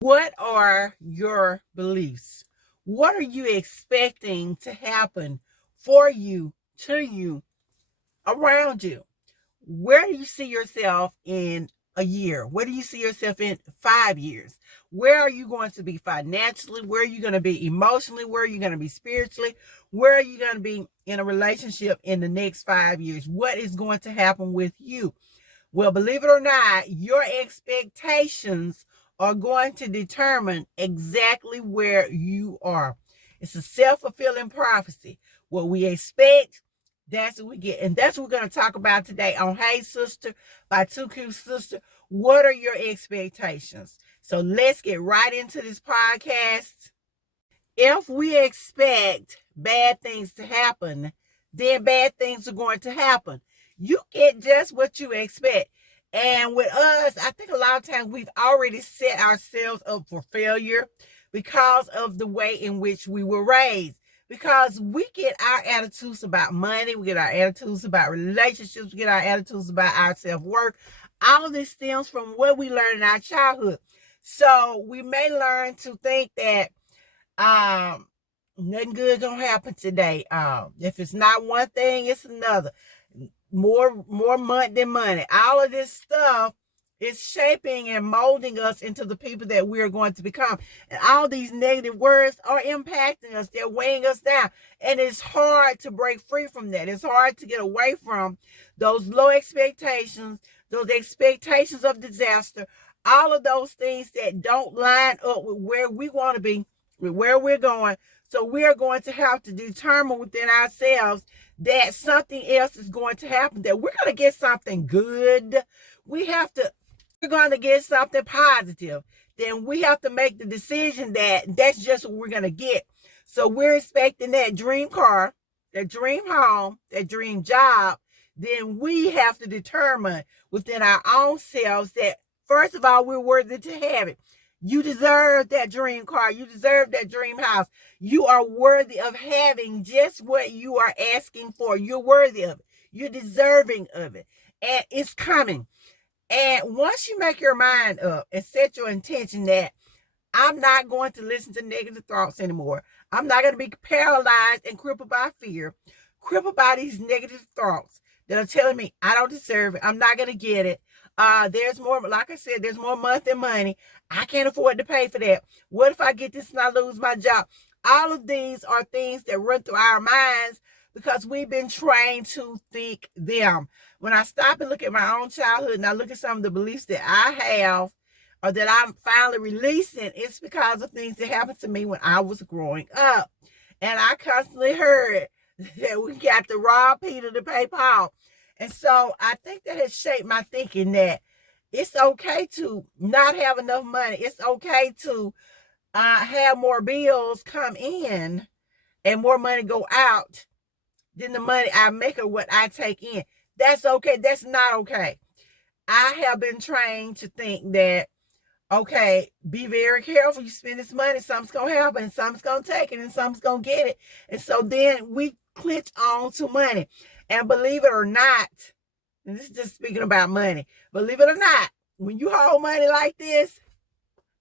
What are your beliefs? What are you expecting to happen for you, to you, around you? Where do you see yourself in a year? Where do you see yourself in 5 years? Where are you going to be financially? Where are you going to be emotionally? Where are you going to be spiritually? Where are you going to be in a relationship in the next 5 years? What is going to happen with you? Well, believe it or not, your expectations are going to determine exactly where you are. It's a self-fulfilling prophecy. What we expect, that's what we get. And that's what we're going to talk about today on Hey Sister by 2Q Sister. What are your expectations? So let's get right into this podcast. If we expect bad things to happen, then bad things are going to happen. You get just what you expect. And with us, I think a lot of times we've already set ourselves up for failure because of the way in which we were raised. Because we get our attitudes about money, we get our attitudes about relationships, we get our attitudes about our self-worth. All of this stems from what we learned in our childhood. So we may learn to think that um nothing good gonna happen today. If it's not one thing, it's another. More money than money. All of this stuff is shaping and molding us into the people that we're going to become. And all these negative words are impacting us. They're weighing us down. And it's hard to break free from that. It's hard to get away from those low expectations, those expectations of disaster, all of those things that don't line up with where we want to be, with where we're going. So we are going to have to determine within ourselves that something else is going to happen, that we're going to get something good. We're going to get something positive. Then we have to make the decision that that's just what we're going to get. So we're expecting that dream car, that dream home, that dream job. Then we have to determine within our own selves that, first of all, we're worthy to have it. You deserve that dream car. You deserve that dream house. You are worthy of having just what you are asking for. You're worthy of it. You're deserving of it. And it's coming. And once you make your mind up and set your intention that I'm not going to listen to negative thoughts anymore. I'm not going to be paralyzed and crippled by fear, crippled by these negative thoughts that are telling me I don't deserve it. I'm not going to get it. There's more, like I said, there's more money than money. I can't afford to pay for that. What if I get this and I lose my job? All of these are things that run through our minds because we've been trained to think them. When I stop and look at my own childhood and I look at some of the beliefs that I have or that I'm finally releasing, it's because of things that happened to me when I was growing up. And I constantly heard that we got to rob Peter to pay Paul. And so I think that has shaped my thinking that it's okay to not have enough money. It's okay to have more bills come in and more money go out than the money I make or what I take in. That's okay. That's not okay. I have been trained to think that, okay, be very careful. You spend this money, something's going to happen, something's going to take it, and something's going to get it. And so then we clinch on to money. And believe it or not, and this is just speaking about money, believe it or not, when you hold money like this,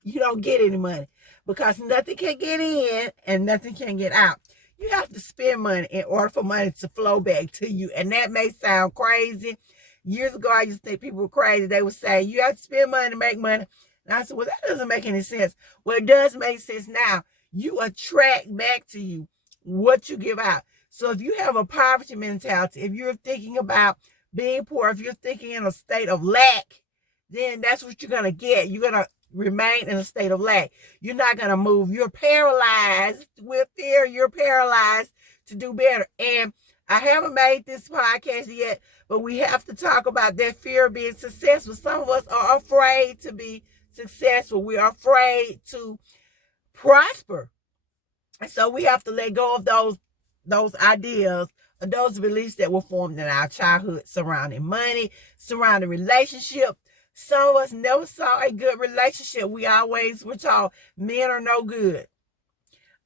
you don't get any money because nothing can get in and nothing can get out. You have to spend money in order for money to flow back to you. And that may sound crazy. Years ago, I used to think people were crazy. They would say, you have to spend money to make money. And I said, well, that doesn't make any sense. Well, it does make sense now. You attract back to you what you give out. So if you have a poverty mentality, if you're thinking about being poor, if you're thinking in a state of lack, then that's what you're going to get. You're going to remain in a state of lack. You're not going to move. You're paralyzed with fear. You're paralyzed to do better. And I haven't made this podcast yet, but we have to talk about that fear of being successful. Some of us are afraid to be successful. We are afraid to prosper. And so we have to let go of those ideas, of those beliefs that were formed in our childhood surrounding money, surrounding relationships. Some of us never saw a good relationship. We always were told men are no good.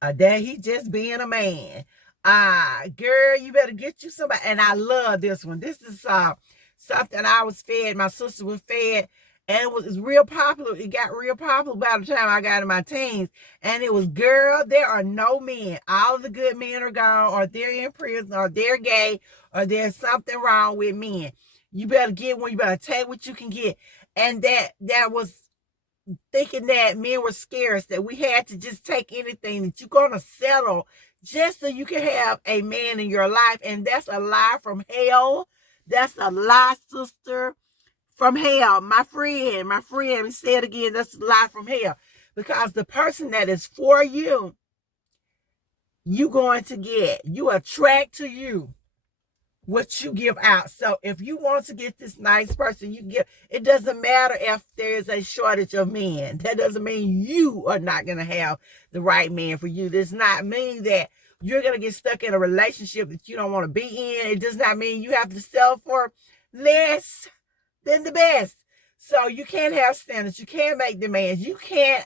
That he just being a man. Girl, you better get you somebody. And I love this one. This is something I was fed. My sister was fed. And it's real popular. It got real popular by the time I got in my teens. And it was, girl, there are no men. All of the good men are gone, or they're in prison, or they're gay, or there's something wrong with men. You better get one. You better take what you can get. And that was thinking that men were scarce, that we had to just take anything, that you're going to settle just so you can have a man in your life. And that's a lie from hell. That's a lie, sister, from hell. My friend, say it again, that's a lie from hell. Because the person that is for you, you going to get. You attract to you what you give out. So if you want to get this nice person, you get. It doesn't matter if there's a shortage of men. That doesn't mean you are not going to have the right man for you. Does not mean that you're going to get stuck in a relationship that you don't want to be in. It does not mean you have to sell for less than the best. So you can't have standards. You can't make demands. You can't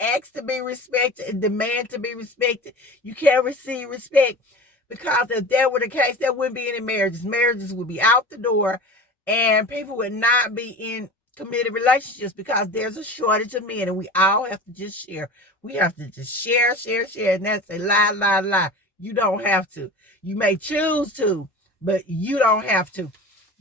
ask to be respected and demand to be respected. You can't receive respect. Because if that were the case, there wouldn't be any marriages. Marriages would be out the door, and people would not be in committed relationships, because there's a shortage of men, and we all have to just share. We have to just share, and that's a lie. You don't have to. You may choose to, but you don't have to.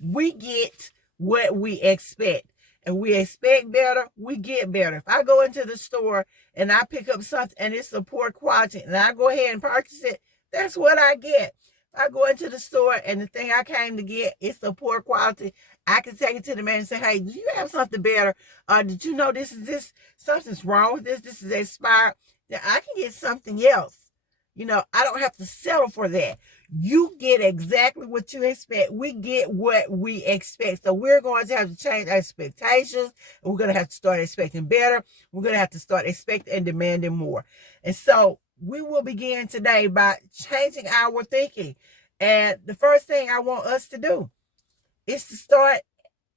We get what we expect, and we expect better, we get better. If I go into the store and I pick up something and it's a poor quality, and I go ahead and purchase it, that's what I get. If I go into the store and the thing I came to get, it's a poor quality, I can take it to the man and say, hey, do you have something better? Did you know something's wrong with this? This is expired. Then I can get something else. I don't have to settle for that. You get exactly what you expect. We get what we expect. So we're going to have to change our expectations. And we're going to have to start expecting better. We're going to have to start expecting and demanding more. And so we will begin today by changing our thinking. And the first thing I want us to do is to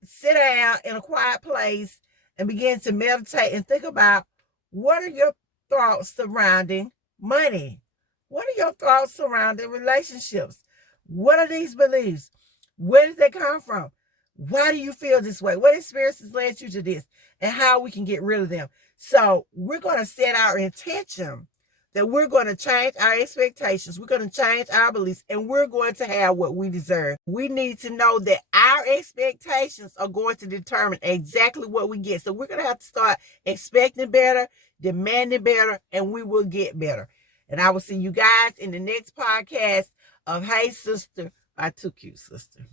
sit down in a quiet place and begin to meditate and think about, what are your thoughts surrounding money? What are your thoughts surrounding relationships? What are these beliefs? Where did they come from? Why do you feel this way? What experiences led you to this? And how we can get rid of them. So we're going to set our intention that we're going to change our expectations. We're going to change our beliefs, and we're going to have what we deserve. We need to know that our expectations are going to determine exactly what we get. So we're going to have to start expecting better, demanding better, and we will get better. And I will see you guys in the next podcast of Hey Sister by Too Cute Sister.